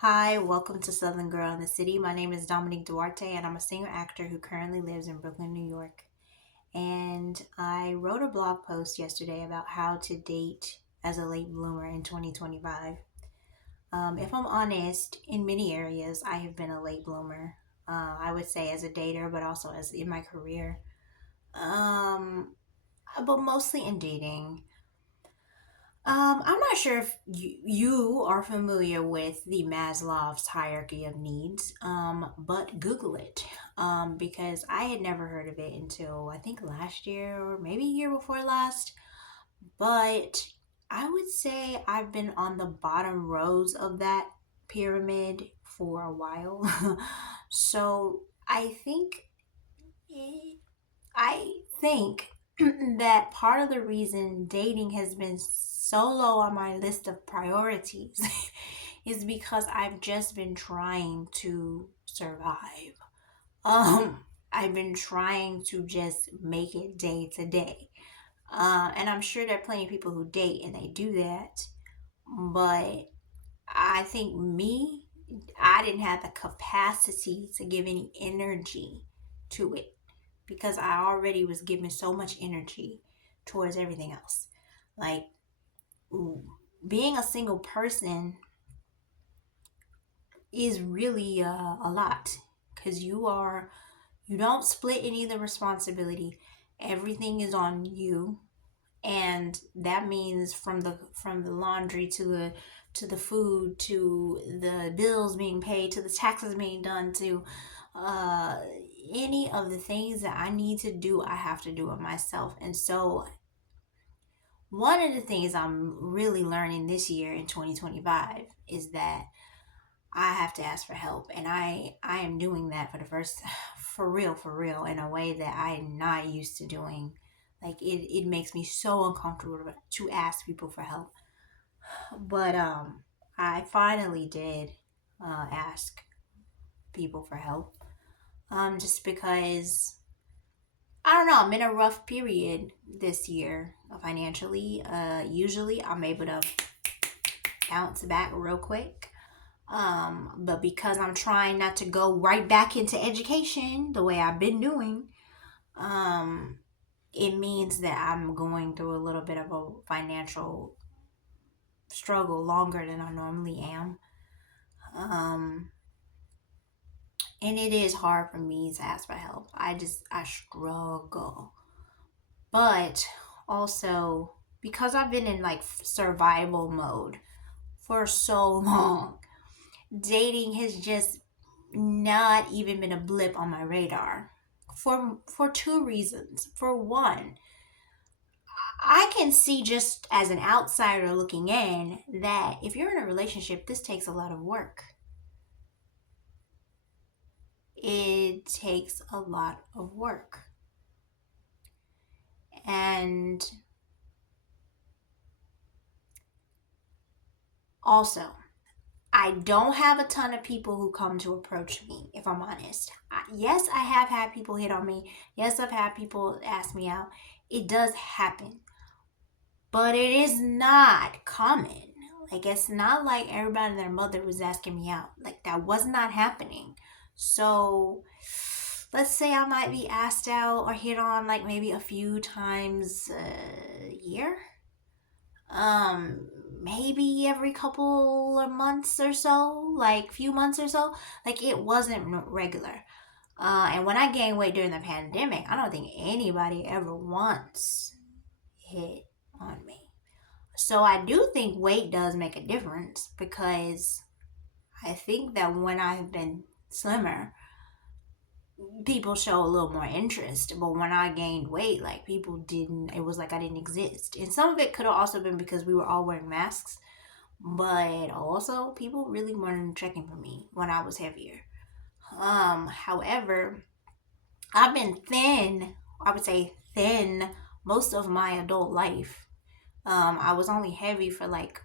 Hi, welcome to Southern Girl in the City. My name is Dominique Duarte, and I'm a singer actor who currently lives in Brooklyn, New York. And I wrote a blog post yesterday about how to date as a late bloomer in 2025. If I'm honest, in many areas, I have been a late bloomer. I would say as a dater, but also as in my career. Um, but mostly in dating. I'm not sure if you are familiar with the Maslow's hierarchy of needs, but Google it because I had never heard of it until I think last year or maybe year before last. But I would say I've been on the bottom rows of that pyramid for a while. So I think that part of the reason dating has been so low on my list of priorities is because I've just been trying to survive. Um, I've been trying to just make it day to day. And I'm sure there are plenty of people who date and they do that. But I think I didn't have the capacity to give any energy to it because I already was giving so much energy towards everything else. Like being a single person is really a lot because you don't split any of the responsibility. Everything is on you, and that means from the laundry to the food to the bills being paid to the taxes being done to uh any of the things that I need to do, I have to do it myself. And so one of the things I'm really learning this year in 2025 is that I have to ask for help, and I am doing that for the first for real in a way that I'm not used to doing. Like it makes me so uncomfortable to ask people for help. But I finally did ask people for help. Just because I don't know, I'm in a rough period this year financially. Usually I'm able to bounce back real quick. But because I'm trying not to go right back into education the way I've been doing, um, it means that I'm going through a little bit of a financial struggle longer than I normally am. Um, and it is hard for me to ask for help. I struggle. But also, because I've been in like survival mode for so long, dating has just not even been a blip on my radar for two reasons. For one, I can see just as an outsider looking in that if you're in a relationship, this takes a lot of work. It takes a lot of work. And also, I don't have a ton of people who come to approach me, if I'm honest. Yes, I have had people hit on me. Yes, I've had people ask me out. It does happen. But it is not common. Like, it's not like everybody and their mother was asking me out. Like, that was not happening. So, let's say I might be asked out or hit on like maybe a few times a year. Um, Maybe every couple of months or so, like few months or so. Like, it wasn't regular. And when I gained weight during the pandemic, I don't think anybody ever once hit on me. So I do think weight does make a difference because I think that when I've been slimmer, people show a little more interest. But when I gained weight, like people didn't, it was like I didn't exist. And some of it could have also been because we were all wearing masks. But also, people really weren't checking for me when I was heavier. However, I've been thin, I would say thin, most of my adult life. I was only heavy for like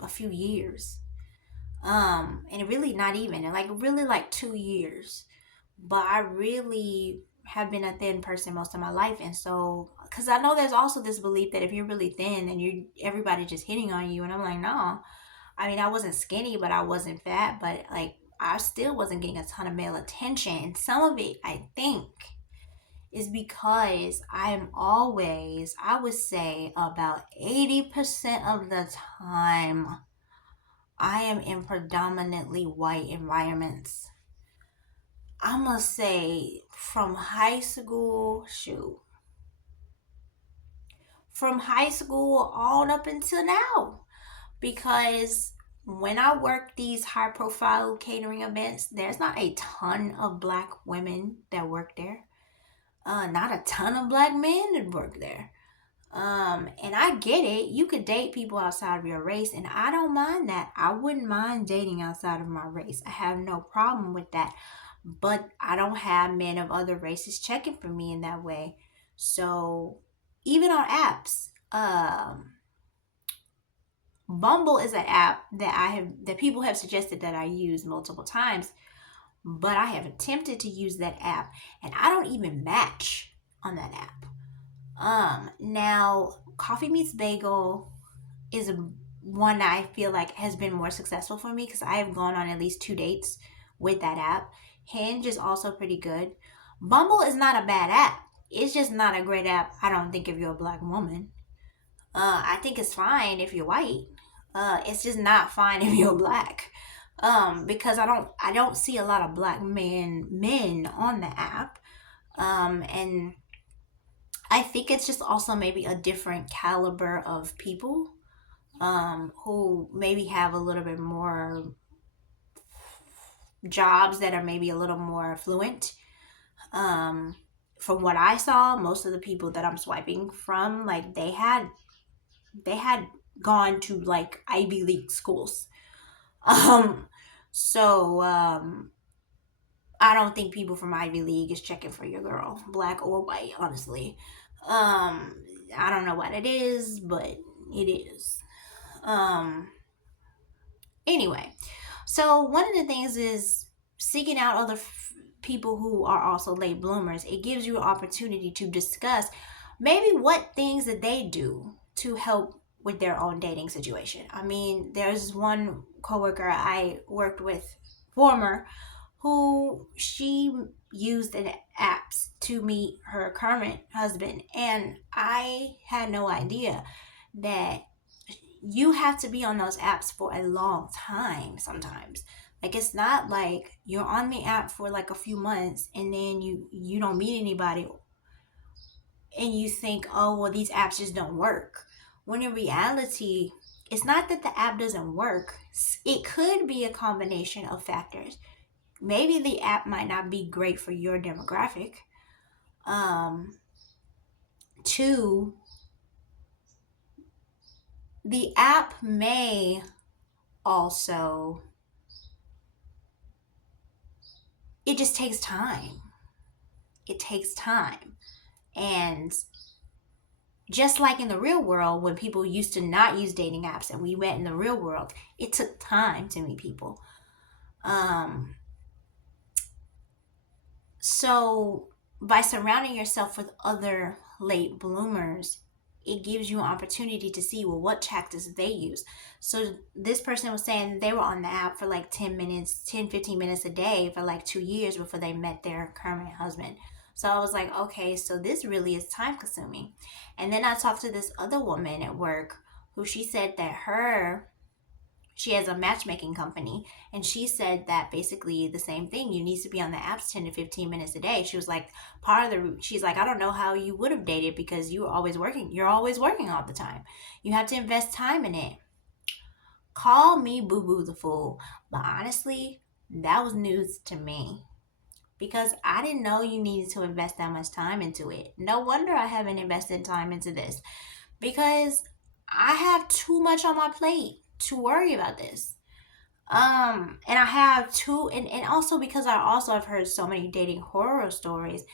a few years. And really not even, and like really like 2 years. But I really have been a thin person most of my life, and so because I know there's also this belief that if you're really thin and you everybody just hitting on you, and I'm like, no, I mean, I wasn't skinny, but I wasn't fat, but like I still wasn't getting a ton of male attention. And some of it, I think, is because I'm always, I would say about 80% of the time, I am in predominantly white environments. I must say, from high school, shoot, from high school on up until now. Because when I work these high profile catering events, there's not a ton of black women that work there. Not a ton of black men that work there. And I get it. You could date people outside of your race, and I don't mind that. I wouldn't mind dating outside of my race. I have no problem with that. But I don't have men of other races checking for me in that way. So even on apps, Bumble is an app that people have suggested that I use multiple times, but I have attempted to use that app and I don't even match on that app. Now Coffee Meets Bagel is one that I feel like has been more successful for me because I have gone on at least 2 dates with that app. Hinge is also pretty good. Bumble is not a bad app. It's just not a great app, I don't think, if you're a black woman. I think it's fine if you're white. It's just not fine if you're black. Because I don't see a lot of black men on the app. And I think it's just also maybe a different caliber of people who maybe have a little bit more jobs that are maybe a little more affluent. Um, from what I saw, most of the people that I'm swiping from, like they had gone to like Ivy League schools. Um, so I don't think people from Ivy League is checking for your girl, black or white, honestly. I don't know what it is, but it is. Um, anyway, so one of the things is seeking out other people who are also late bloomers. It gives you an opportunity to discuss maybe what things that they do to help with their own dating situation. I mean, there's one coworker I worked with, former, who she used an apps to meet her current husband, and I had no idea that you have to be on those apps for a long time sometimes. Like it's not like you're on the app for like a few months and then you don't meet anybody and you think, oh well, these apps just don't work, when in reality it's not that the app doesn't work. It could be a combination of factors. Maybe the app might not be great for your demographic. um Two, the app may also, it just takes time. It takes time. And just like in the real world, when people used to not use dating apps and we met in the real world, it took time to meet people. Um, so by surrounding yourself with other late bloomers, it gives you an opportunity to see, well, what tactics they use. So this person was saying they were on the app for like 10 minutes, 10-15 minutes a day for like 2 years before they met their current husband. So I was like, okay, so this really is time consuming. And then I talked to this other woman at work who she said that she has a matchmaking company, and she said that basically the same thing. You need to be on the apps 10 to 15 minutes a day. She was like, she's like, I don't know how you would have dated because you're always working all the time. You have to invest time in it. Call me boo boo the fool, but honestly, that was news to me because I didn't know you needed to invest that much time into it. No wonder I haven't invested time into this because I have too much on my plate to worry about this. And I have two, and also because I also have heard so many dating horror stories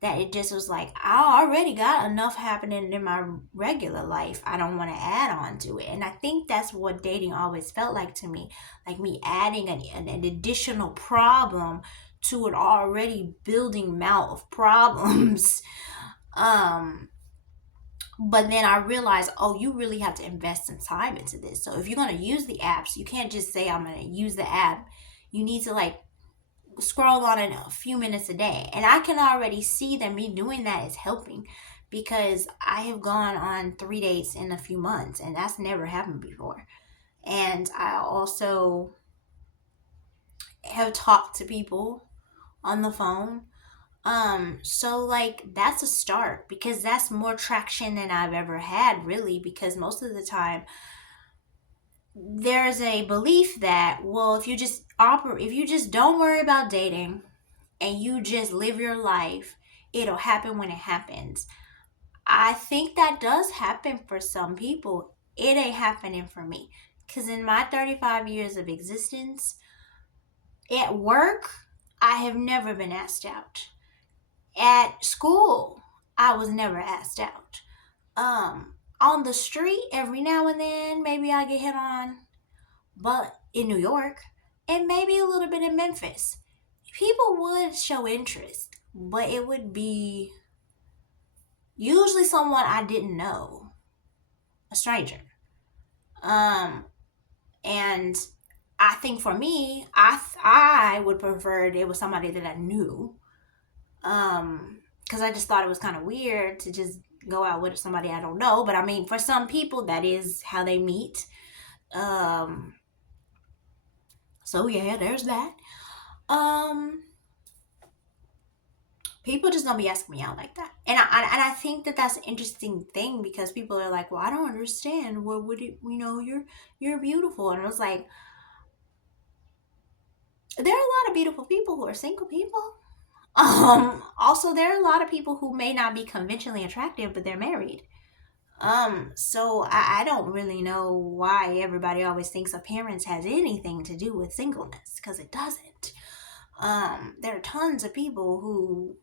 that it just was like, I already got enough happening in my regular life. I don't want to add on to it. And I think that's what dating always felt like to me, like me adding an additional problem to an already building mount of problems. um, But then I realized, oh, you really have to invest some time into this. So if you're going to use the apps, you can't just say, I'm going to use the app. You need to like scroll on it a few minutes a day. And I can already see that me doing that is helping, because I have gone on 3 dates in a few months, and that's never happened before. And I also have talked to people on the phone. So like that's a start, because that's more traction than I've ever had, really, because most of the time there's a belief that, well, if you just don't worry about dating and you just live your life, it'll happen when it happens. I think that does happen for some people. It ain't happening for me. Because in my 35 years of existence, at work, I have never been asked out. At school, I was never asked out. On the street, every now and then, maybe I get hit on, but in New York, and maybe a little bit in Memphis, people would show interest, but it would be usually someone I didn't know, a stranger. Um, and I think for me, I would prefer it was somebody that I knew. Because I just thought it was kind of weird to just go out with somebody I don't know. But I mean, for some people, that is how they meet. Um, so yeah, there's that. Um, People just don't be asking me out like that, and I think that that's an interesting thing, because people are like, well, I don't understand. What would it? You're beautiful, and I was like, there are a lot of beautiful people who are single people. Also, there are a lot of people who may not be conventionally attractive, but they're married. So I don't really know why everybody always thinks appearance has anything to do with singleness, because it doesn't. There are tons of people who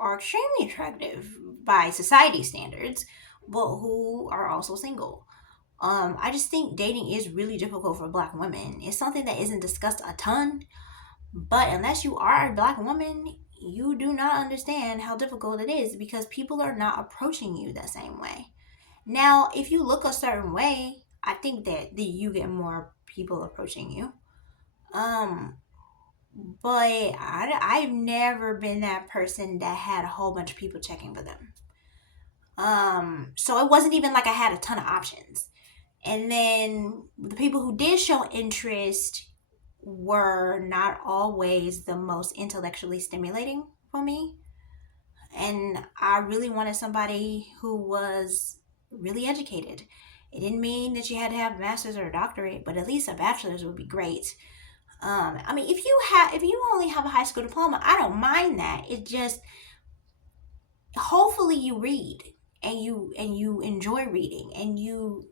are extremely attractive by society standards, but who are also single. I just think dating is really difficult for Black women. It's something that isn't discussed a ton, but unless you are a Black woman, you do not understand how difficult it is, because people are not approaching you the same way. Now, if you look a certain way, I think that you get more people approaching you. Um, but I've never been that person that had a whole bunch of people checking for them. So it wasn't even like I had a ton of options. And then the people who did show interest were not always the most intellectually stimulating for me. And I really wanted somebody who was really educated. It didn't mean that you had to have a master's or a doctorate, but at least a bachelor's would be great. I mean, if you only have a high school diploma, I don't mind that. It just, hopefully you read, and you enjoy reading, and you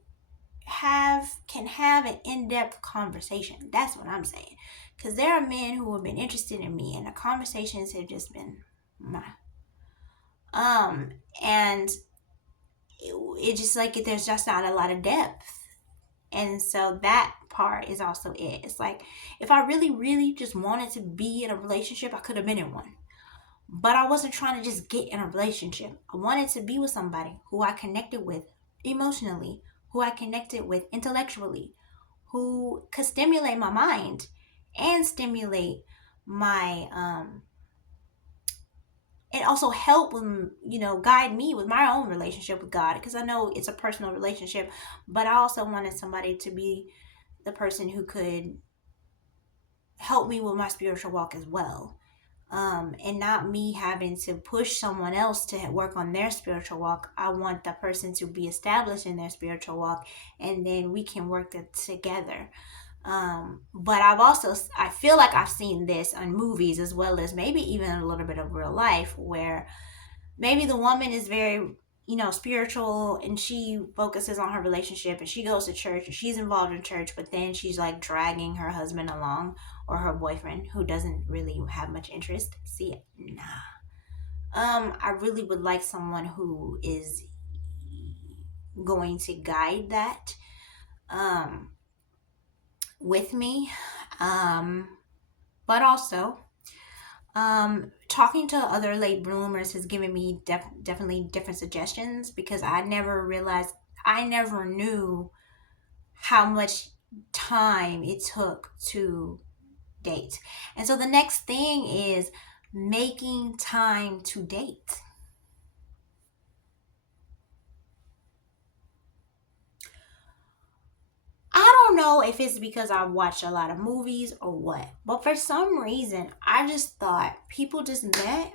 can have an in-depth conversation. That's what I'm saying. Because there are men who have been interested in me, and the conversations have just been my um and it just like there's just not a lot of depth. And so that part is also it. It's like, if I really, really just wanted to be in a relationship, I could have been in one. But I wasn't trying to just get in a relationship. I wanted to be with somebody who I connected with emotionally, who I connected with intellectually, who could stimulate my mind and stimulate my and also help with, guide me with my own relationship with God, because I know it's a personal relationship, but I also wanted somebody to be the person who could help me with my spiritual walk as well. And not me having to push someone else to work on their spiritual walk. I want that person to be established in their spiritual walk, and then we can work it together. But I feel like I've seen this on movies, as well as maybe even a little bit of real life, where maybe the woman is very, spiritual, and she focuses on her relationship, and she goes to church, and she's involved in church, but then she's like dragging her husband along, or her boyfriend, who doesn't really have much interest. See, nah. I really would like someone who is going to guide that um with me. But also, Talking to other late bloomers has given me definitely different suggestions, because I never knew how much time it took to date. And so the next thing is making time to date. I don't know if it's because I watch a lot of movies or what, but for some reason, I just thought people just met,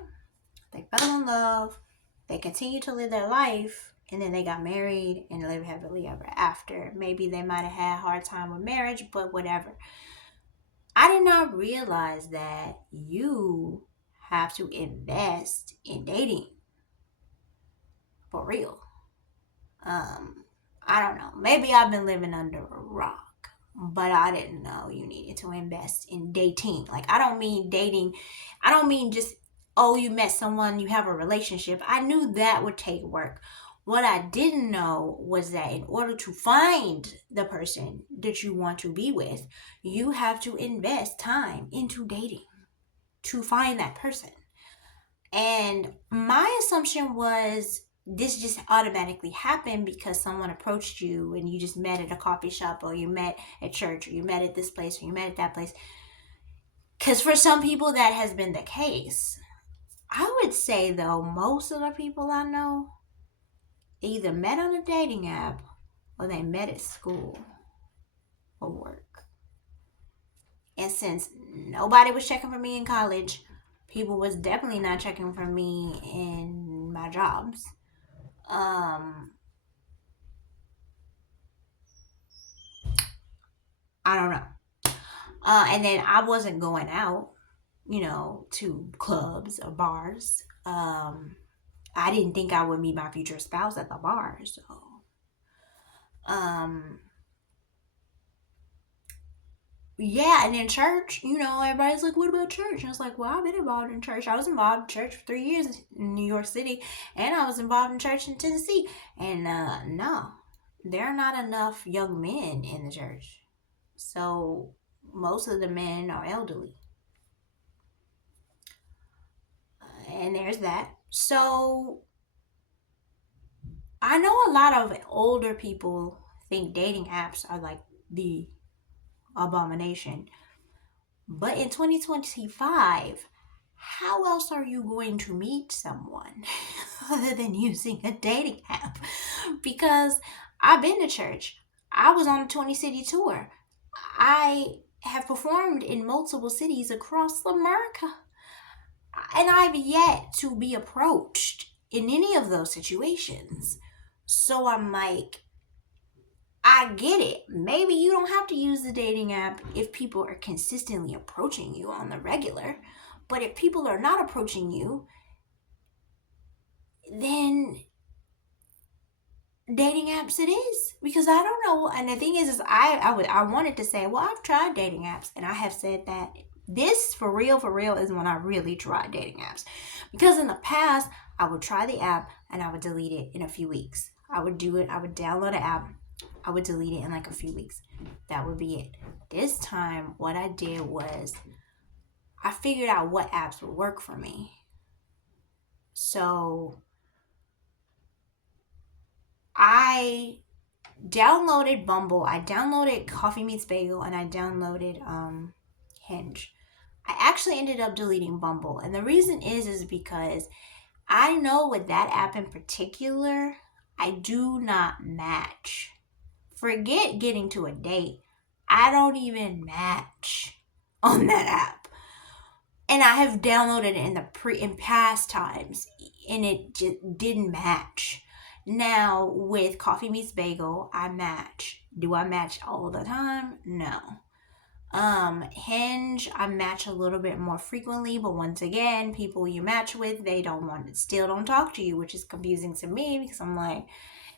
they fell in love, they continued to live their life, and then they got married and lived happily ever after. Maybe they might have had a hard time with marriage, but whatever. I did not realize that you have to invest in dating for real. Um, I don't know. Maybe I've been living under a rock, but I didn't know you needed to invest in dating. Like, I don't mean dating, I don't mean just, oh, you met someone, you have a relationship. I knew that would take work. What I didn't know was that in order to find the person that you want to be with, you have to invest time into dating to find that person. And my assumption was this just automatically happened because someone approached you and you just met at a coffee shop, or you met at church, or you met at this place, or you met at that place. Because for some people, that has been the case. I would say, though, most of the people I know either met on a dating app or they met at school or work. And since nobody was checking for me in college, people was definitely not checking for me in my jobs. Um, I don't know. And then I wasn't going out, to clubs or bars. I didn't think I would meet my future spouse at the bar. So, um, yeah. And then church, everybody's like, what about church? And I was like, well, I've been involved in church. I was involved in church for 3 years in New York City, and I was involved in church in Tennessee. And no, there are not enough young men in the church. So, most of the men are elderly. And there's that. So I know a lot of older people think dating apps are like the abomination. But in 2025, how else are you going to meet someone other than using a dating app? Because I've been to church. I was on a 20 city tour. I have performed in multiple cities across America. And I've yet to be approached in any of those situations. So I'm like, I get it. Maybe you don't have to use the dating app if people are consistently approaching you on the regular. But if people are not approaching you, then dating apps it is. Because I don't know. And the thing is I wanted to say, well, I've tried dating apps, and I have said that this for real is when I really tried dating apps. Because in the past, I would try the app and I would delete it in a few weeks. I would do it, I would download an app, I would delete it in like a few weeks. That would be it. This time, what I did was I figured out what apps would work for me. So I downloaded Bumble, I downloaded Coffee Meets Bagel, and I downloaded Hinge. I actually ended up deleting Bumble, and the reason is because I know with that app in particular, I do not match. Forget getting to a date. I don't even match on that app. And I have downloaded it in past times, and it just didn't match. Now with Coffee Meets Bagel, I match. Do I match all the time? No. Hinge, I match a little bit more frequently, but once again, people you match with, they still don't talk to you, which is confusing to me, because I'm like,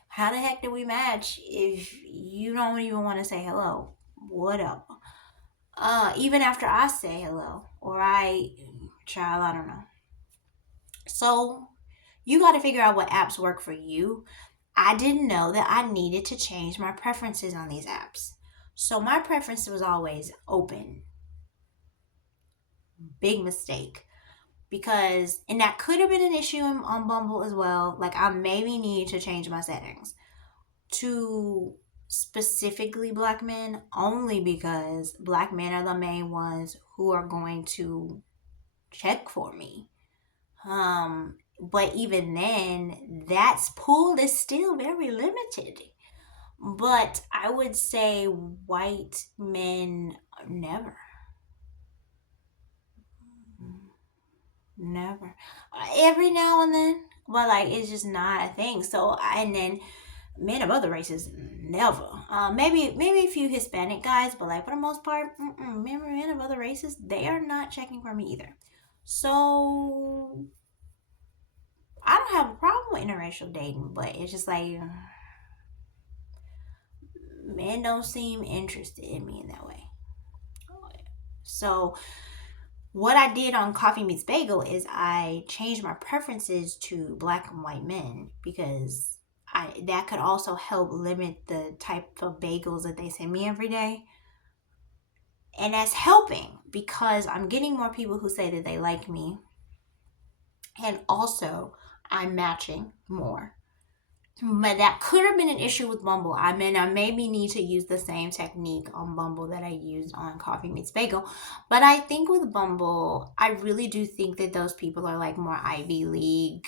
how the heck did we match if you don't even want to say hello? What up? Even after I say hello, or child, I don't know. So you got to figure out what apps work for you. I didn't know that I needed to change my preferences on these apps. So my preference was always open. Big mistake. because, and that could have been an issue on Bumble as well. Like, I maybe need to change my settings to specifically black men, only because black men are the main ones who are going to check for me. But even then, that pool is still very limited. But I would say white men never. Never. Every now and then, but like it's just not a thing. So, and then men of other races, never. Maybe a few Hispanic guys, but like for the most part, men of other races, they are not checking for me either. So I don't have a problem with interracial dating, but it's just like men don't seem interested in me in that way. So what I did on Coffee Meets Bagel is I changed my preferences to black and white men because that could also help limit the type of bagels that they send me every day. And that's helping because I'm getting more people who say that they like me. And also, I'm matching more. But that could have been an issue with Bumble. I mean, I maybe need to use the same technique on Bumble that I used on Coffee Meets Bagel. But I think with Bumble, I really do think that those people are like more Ivy League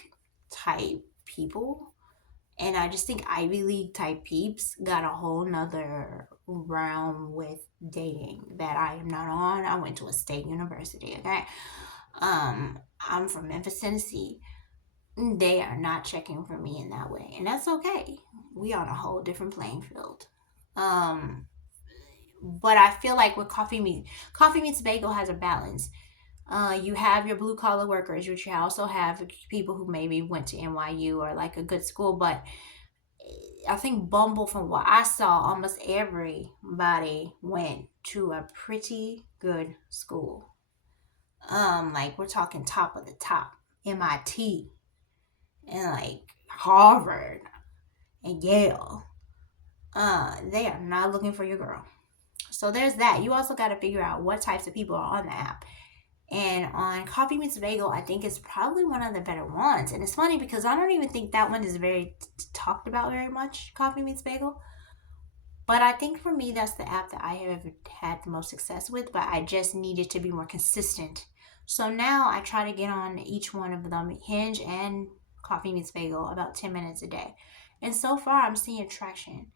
type people. And I just think Ivy League type peeps got a whole nother realm with dating that I am not on. I went to a state university, okay? I'm from Memphis, Tennessee. They are not checking for me in that way, and that's okay. We on a whole different playing field. Um, but I feel like with Coffee Meets Bagel has a balance. You have your blue collar workers, which you also have people who maybe went to NYU or like a good school. But I think Bumble, from what I saw, almost everybody went to a pretty good school. Like we're talking top of the top, MIT and like Harvard and Yale. They are not looking for your girl. So there's that. You also got to figure out what types of people are on the app. And on Coffee Meets Bagel, I think it's probably one of the better ones. And it's funny because I don't even think that one is very talked about very much, Coffee Meets Bagel. But I think for me, that's the app that I have had the most success with. But I just needed to be more consistent. So now I try to get on each one of them, Hinge and Coffee Meets Bagel, about 10 minutes a day. And so far, I'm seeing traction.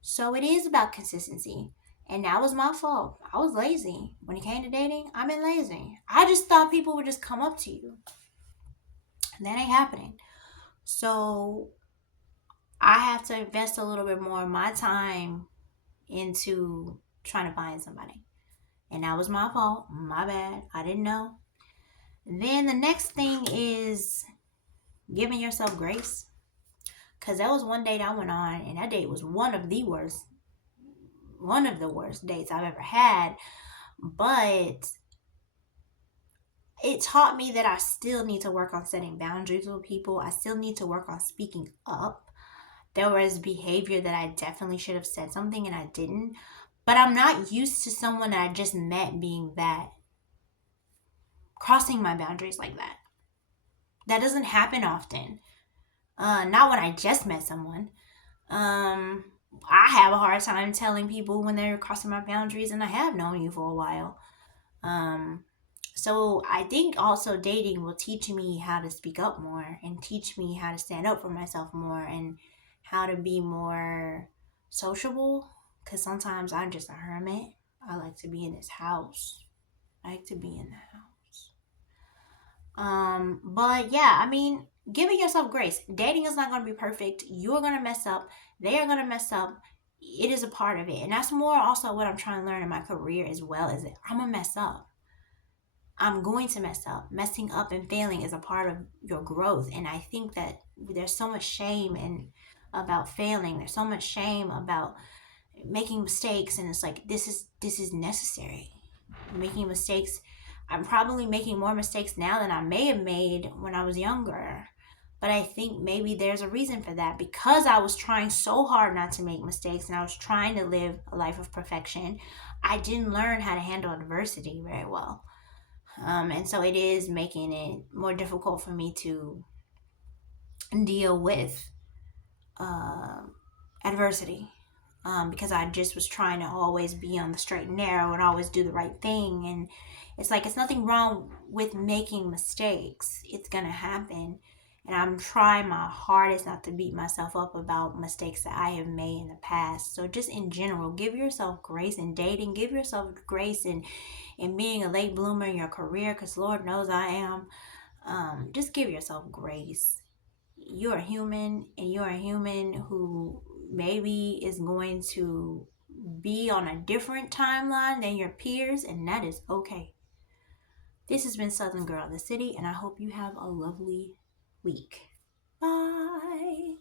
So it is about consistency. And that was my fault. I was lazy. When it came to dating, I've been lazy. I just thought people would just come up to you. And that ain't happening. So I have to invest a little bit more of my time into trying to find somebody. And that was my fault. My bad. I didn't know. Then the next thing is giving yourself grace. Because that was one date I went on, and that date was one of the worst dates I've ever had. But it taught me that I still need to work on setting boundaries with people. I still need to work on speaking up. There was behavior that I definitely should have said something and I didn't. But I'm not used to someone that I just met being that, crossing my boundaries like that. That doesn't happen often. Not when I just met someone. I have a hard time telling people when they're crossing my boundaries, and I have known you for a while. So I think also dating will teach me how to speak up more and teach me how to stand up for myself more and how to be more sociable. Because sometimes I'm just a hermit. I like to be in this house. I like to be in the house. But yeah, I mean, giving yourself grace. Dating is not going to be perfect. You're going to mess up. They are going to mess up. It is a part of it. And that's more also what I'm trying to learn in my career as well, is that I'm going to mess up. I'm going to mess up. Messing up and failing is a part of your growth. And I think that there's so much shame about failing. There's so much shame about making mistakes, and it's like this is necessary. Making mistakes. I'm probably making more mistakes now than I may have made when I was younger. But I think maybe there's a reason for that, because I was trying so hard not to make mistakes and I was trying to live a life of perfection. I didn't learn how to handle adversity very well. And so it is making it more difficult for me to deal with uh, adversity, because I just was trying to always be on the straight and narrow and always do the right thing. And it's like, it's nothing wrong with making mistakes, it's gonna happen. And I'm trying my hardest not to beat myself up about mistakes that I have made in the past. So just in general, give yourself grace in dating, give yourself grace in being a late bloomer in your career, because Lord knows I am. Just give yourself grace. You're a human, and you're a human who maybe is going to be on a different timeline than your peers, and that is okay. This has been Southern Girl of the City, and I hope you have a lovely week. Bye.